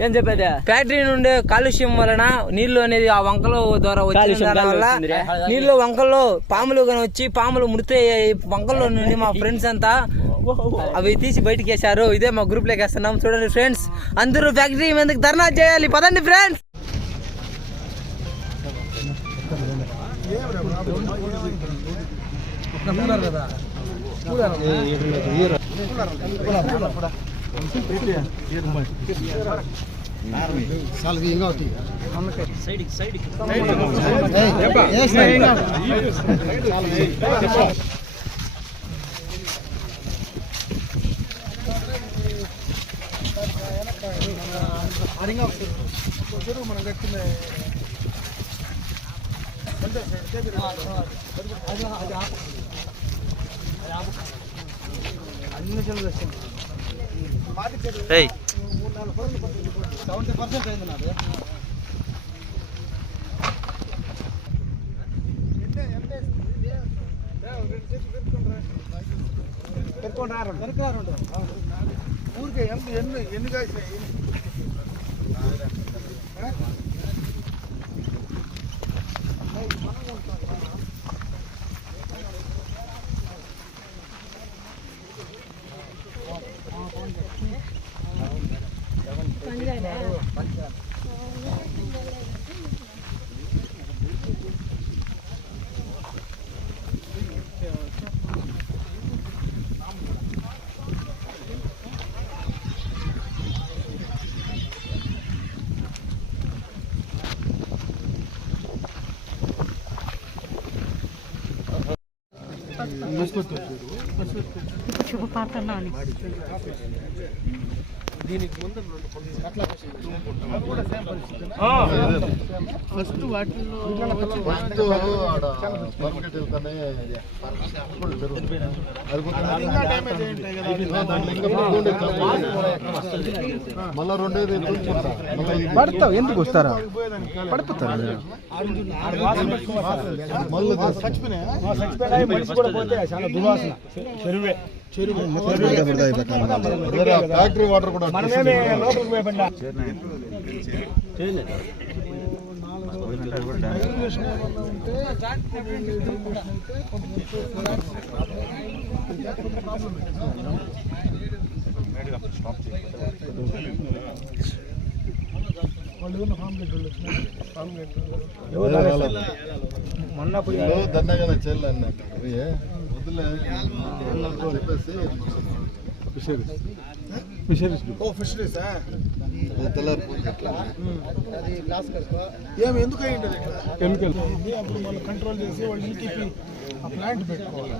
ఏం చెప్పేది ఫ్యాక్టరీ నుండి కాలుష్యం వలన నీళ్ళు అనేది ఆ వంకల ద్వారా వచ్చిన వల్ల. నీళ్ళు వంకల్లో పాములు కానీ వచ్చి పాములు మృతి వంకల్లో నుండి మా ఫ్రెండ్స్ అంతా అవి తీసి బయటికి వేశారు ఇదే మా గ్రూప్లోకి వేస్తున్నాం చూడండి ఫ్రెండ్స్ అందరూ ఫ్యాక్టరీ మీదకి ధర్నా చేయాలి పదండి ఫ్రెండ్స్ ఊరికే ఎన్ని ఎన్ని ఎన్ని కాసినాయి ఫస్ట్ వాటిల్లో ఫస్ట్ ఆడ మార్కెట్ వెళ్తానే అప్పుడు జరుగుతుంది. అది పోతే ఇంకా డ్యామేజ్ అయి ఉంటాయి కదా దాంట్లో ఇంకా ముందు ఉండే చేపలు. మళ్ళా రెండేది ఎత్తుకుంటా. మళ్ళా పడతావు ఎందుకు వస్తారా పడిపోతారు మళ్ళీ చచ్చిపోయినాయి మనిషి కూడా పోతే చాలా దువాసన చెరువే ఫ్యాక్టరీ వాటర్ కూడా మనమేమి లోపలికి పోయి పడ్డా వాళ్ళు ఉన్న ఫామ్ లెట్ వాళ్ళు వచ్చినారు ఫామ్ లెట్ మొన్న పోయి వీళ్ళు దండగానే చెల్లి అన్నాక పోయి వదిలే చెప్పేసి ఓ ఫిషరీసా ఏమి ఎందుకు అయ్యింది కెమికల్ అప్పుడు వాళ్ళు కంట్రోల్ చేసి వాళ్ళు ఈటీపీ ఆ ప్లాంట్ పెట్టుకోవాలి.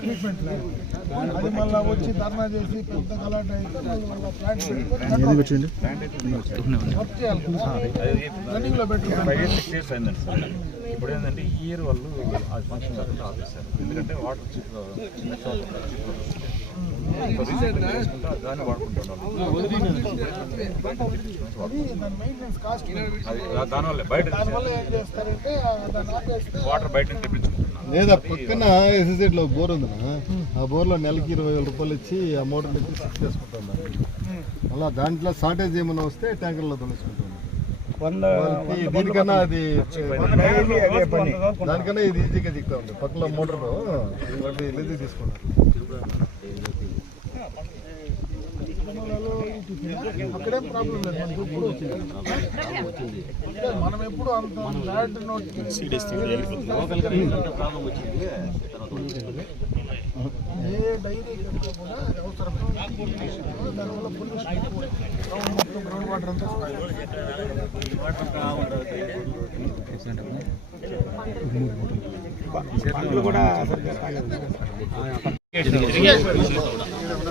ట్రీట్మెంట్ ప్లాంట్ అది మళ్ళీ వచ్చి ధర్నా చేసి పెద్ద గలాట అయితే మళ్ళీ వాళ్ళ ప్లాంట్ పెట్టుకొని వర్క్ చేయాలి. రన్నింగ్లో పెట్టుకోవాలి ఇప్పుడు ఏంటంటే ఈ ఇయర్ వాళ్ళు ఆ ఫంక్షన్ కాకుండా ఆపేశారు. ఎందుకంటే వాటర్ చీప్ దాన్ని దానివల్ల బయట వాటర్ బయట నుంచి తెప్పించుకుంటున్నాను లేదా పక్కన ఎస్ఎస్ఐడ్లో బోర్ ఉంది ఆ బోర్లో నెలకి ఇరవై వేల రూపాయలు ఇచ్చి ఆ మోటార్ పెట్టి ఫిక్స్ చేసుకుంటాం అలా దాంట్లో షార్టేజ్ ఏమైనా వస్తే ట్యాంకర్లో తొలగించుకుంటాం వాళ్ళకి దీనికన్నా అది దానికన్నా ఇది ఈజీగా దిగుతా. ఉంది పక్కన మోటార్ ఒకటి తీసుకుంటాం అక్కడేం ప్రాబ్లం లేదు. మనకి ఎప్పుడు వచ్చింది. అంటే మనం ఎప్పుడు అంత ల్యాండ్ నోట్ ఏ డైరీ కూడా అవసరం. దానివల్ల పొల్యూషన్ గ్రౌండ్ మొత్తం గ్రౌండ్ వాటర్ అంతా కూడా సేపు నన్ను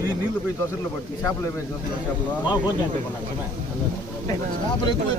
ఈ నీళ్ళు పోయి దొసరిలో పడుతుంది చేపలు ఏమైనా చూస్తున్నారు చేపలు చేపలు ఎక్కువ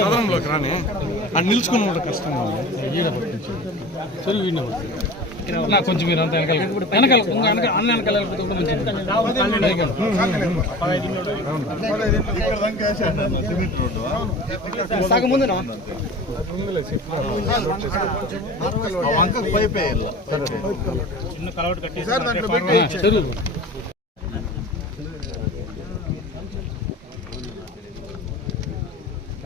సదనంలోకి రాని అది నిల్చుకుని ఉండడం ఈడ నా కొంచెం మీరు అంతా వెనకాల వెనకాల అన్న వెనకాల సగం ముందునా ఆ వంకకు పైప్ వేయాలి ఈసారి దాంట్లో పెట్టి ఆ, చెరువు ఈ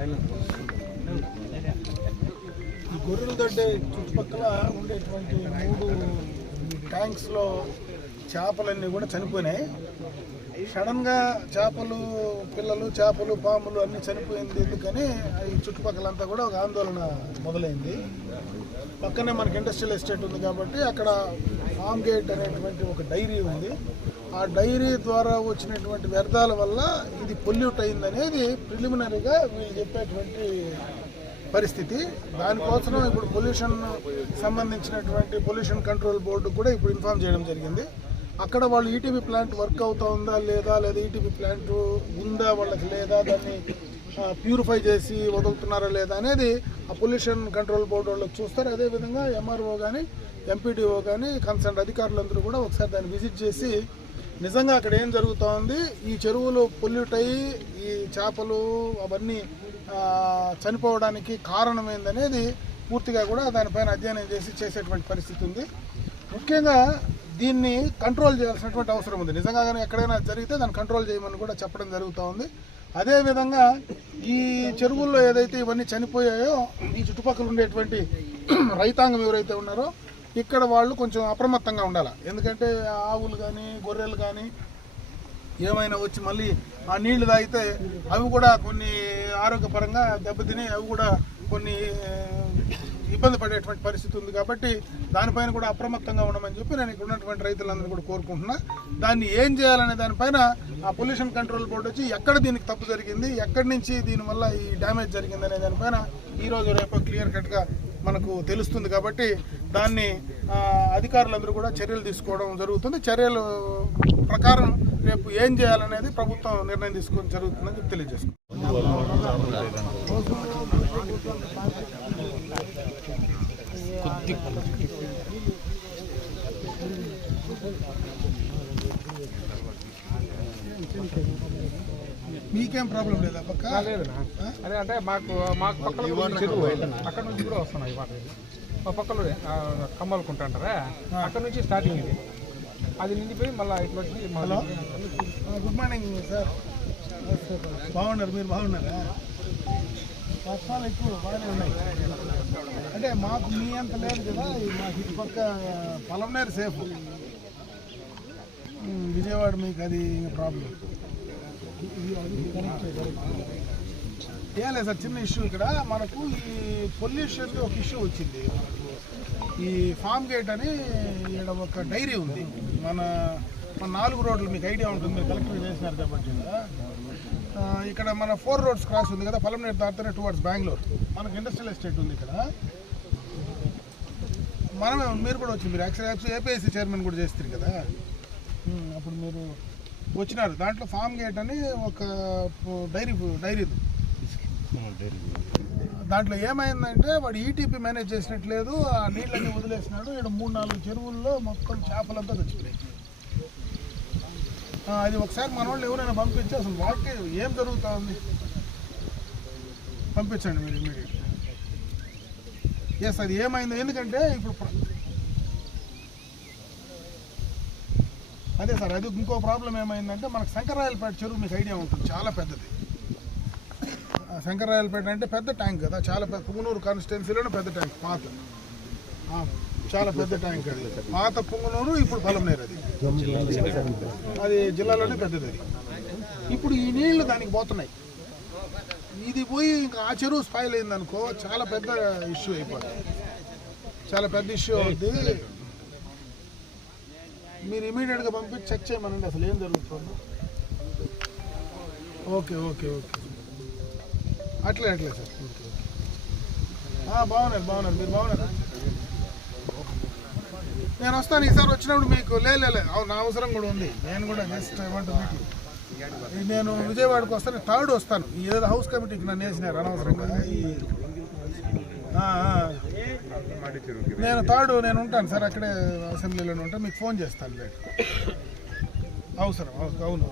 గొర్రెల దొడ్డే చుట్టుపక్కల ఉండేటువంటి మూడు ట్యాంక్స్లో చేపలన్నీ కూడా చనిపోయినాయి. సడన్గా చేపలు పిల్లలు చేపలు పాములు అన్నీ చనిపోయింది ఎందుకని ఈ చుట్టుపక్కలంతా కూడా ఒక ఆందోళన మొదలైంది. పక్కనే మనకి ఇండస్ట్రియల్ ఎస్టేట్ ఉంది కాబట్టి అక్కడ ఫామ్ గేట్ అనేటువంటి ఒక డైరీ ఉంది. ఆ డైరీ ద్వారా వచ్చినటువంటి వ్యర్థాల వల్ల ఇది పొల్యూట్ అయిందనేది ప్రిలిమినరీగా వీళ్ళు చెప్పేటువంటి పరిస్థితి. దానికోసం ఇప్పుడు పొల్యూషన్ సంబంధించినటువంటి పొల్యూషన్ కంట్రోల్ బోర్డు కూడా ఇప్పుడు ఇన్ఫార్మ్ చేయడం జరిగింది. అక్కడ వాళ్ళు ఈటీవీ ప్లాంట్ వర్క్ అవుతా ఉందా లేదా లేదా ఈటీవీ ప్లాంట్ ఉందా వాళ్ళకి లేదా దాన్ని ప్యూరిఫై చేసి వదులుతున్నారా లేదా అనేది ఆ పొల్యూషన్ కంట్రోల్ బోర్డు వాళ్ళు చూస్తారు. అదేవిధంగా ఎంఆర్ఓ కానీ ఎంపీడీఓ కానీ కన్సర్న్ అధికారులందరూ కూడా ఒకసారి దాన్ని విజిట్ చేసి నిజంగా అక్కడ ఏం జరుగుతూ ఉంది? ఈ చెరువులు పొల్యూట్ అయ్యి ఈ చేపలు అవన్నీ చనిపోవడానికి కారణమైందనేది పూర్తిగా కూడా దానిపైన అధ్యయనం చేసి చేసేటువంటి పరిస్థితి ఉంది. ముఖ్యంగా దీన్ని కంట్రోల్ చేయాల్సినటువంటి అవసరం ఉంది. నిజంగా కానీ ఎక్కడైనా జరిగితే దాన్ని కంట్రోల్ చేయమని కూడా చెప్పడం జరుగుతూ ఉంది. అదేవిధంగా ఈ చెరువుల్లో ఏదైతే ఇవన్నీ చనిపోయాయో ఈ చుట్టుపక్కల ఉండేటువంటి రైతాంగం ఎవరైతే ఉన్నారో ఇక్కడ వాళ్ళు కొంచెం అప్రమత్తంగా ఉండాలి? ఎందుకంటే ఆవులు కానీ గొర్రెలు కానీ ఏమైనా వచ్చి మళ్ళీ ఆ నీళ్ళు తాగితే అవి కూడా కొన్ని ఆరోగ్యపరంగా దెబ్బతిని అవి కూడా కొన్ని ఇబ్బంది పడేటువంటి పరిస్థితి ఉంది కాబట్టి దానిపైన కూడా అప్రమత్తంగా ఉండమని చెప్పి నేను ఇక్కడ ఉన్నటువంటి రైతులందరూ కూడా కోరుకుంటున్నా. దాన్ని ఏం చేయాలనే దానిపైన ఆ పొల్యూషన్ కంట్రోల్ బోర్డు వచ్చి ఎక్కడ దీనికి తప్పు జరిగింది ఎక్కడి నుంచి దీనివల్ల ఈ డ్యామేజ్ జరిగింది అనే దానిపైన ఈరోజు రేపు క్లియర్ కట్గా మనకు తెలుస్తుంది కాబట్టి దాన్ని అధికారులందరూ కూడా చర్యలు తీసుకోవడం జరుగుతుంది. చర్యలు ప్రకారం రేపు ఏం చేయాలనేది ప్రభుత్వం నిర్ణయం తీసుకోవడం జరుగుతుందని తెలియజేస్తుంది మీకేం ప్రాబ్లం లేదా పక్క అదే అంటే మాకు మాకు పక్కన చెరువు అక్కడ నుంచి కూడా వస్తున్నాయి వాటర్ మా పక్కలో కమ్మలుకుంటా అంటారా అక్కడ నుంచి స్టార్టింగ్ ఇది. అది నిండిపోయి మళ్ళీ ఇట్లా వచ్చి హలో? Good morning sir. బాగున్నారు మీరు బాగున్నారా? వర్షాలు ఎక్కువ బాగానే ఉన్నాయి. అంటే మాకు మీ అంత లేదు కదా మాకు ఇటు పక్క పొలంనేరు సేఫ్. విజయవాడ మీకు అది ప్రాబ్లం. ఏం లేదు సార్ చిన్న ఇష్యూ ఇక్కడ. మనకు ఈ పొల్యూషన్ ఒక ఇష్యూ వచ్చింది. ఈ ఫామ్ గేట్ అని ఇక్కడ ఒక డైరీ ఉంది. మన మన నాలుగు రోడ్లు మీకు ఐడియా ఉంటుంది. కలెక్టర్ చేసినారు కాబట్టి. ఇక్కడ మన ఫోర్ రోడ్స్ క్రాస్ ఉంది కదా పలమనేరు దాటితేనే టువర్డ్స్ బెంగళూరు మనకు ఇండస్ట్రియల్ ఎస్టేట్ ఉంది ఇక్కడ. మనమే మీరు కూడా వచ్చి మీరు. యాక్చువల్ ఏపీఎస్సీ చైర్మన్ కూడా చేస్తారు కదా. అప్పుడు మీరు వచ్చినారు. దాంట్లో ఫామ్ గేట్ అని ఒక డైరీ డైరీ దాంట్లో ఏమైందంటే వాడు ఈటీపీ మేనేజ్ చేసినట్లేదు. ఆ నీళ్ళని వదిలేసినాడు. ఇక్కడ మూడు నాలుగు చెరువుల్లో మొత్తం చేపలంతా తెచ్చిపోయాయి అది ఒకసారి మన వాళ్ళు ఎవరైనా పంపించి అసలు వాటి ఏం జరుగుతూ ఉంది పంపించండి మీరు ఇమీడియట్గా ఎస్ అది ఏమైంది? ఎందుకంటే ఇప్పుడు అదే సార్ అది ఇంకో ప్రాబ్లం ఏమైందంటే మనకు శంకరాయలపేట చెరువు మీకు ఐడియా ఉంటుంది చాలా పెద్దది. శంకరాయలపేట అంటే పెద్ద ట్యాంక్ కదా చాలా పెద్ద పుంగనూరు కాన్స్టిట్యున్సీలోనే పెద్ద ట్యాంక్ పాత. చాలా పెద్ద ట్యాంక్ అది. పాత పుంగనూరు ఇప్పుడు పొలంనేరు అది. అది జిల్లాలోనే పెద్దది అది. ఇప్పుడు ఈ నీళ్ళు దానికి పోతున్నాయి. ఇది పోయి ఇంకా ఆ చెరువు స్పాయిల్ అయిందనుకో చాలా పెద్ద ఇష్యూ అయిపోతుంది చాలా పెద్ద ఇష్యూ అవుతుంది మీరు ఇమీడియట్గా పంపించి చెక్ చేయమనండి అసలు ఏం జరుగుతుంది. Okay okay okay. అట్లే అట్లే సార్. Okay okay. బాగున్నారు బాగున్నారు. మీరు బాగున్నారు? నేను వస్తాను. ఈసారి వచ్చినప్పుడు మీకు లే అవును నా అవసరం కూడా ఉంది. నేను కూడా జస్ట్ ఏమంటుంది నేను విజయవాడకు వస్తాను. థర్డ్ వస్తాను. ఈ ఏదో హౌస్ కమిటీకి నన్ను వేసినారు అనవసరంగా. ఈ నేను థర్డ్ నేను ఉంటాను సార్ అక్కడే అసెంబ్లీలోనే ఉంటాను మీకు ఫోన్ చేస్తాను లేట్ అవసరం అవును.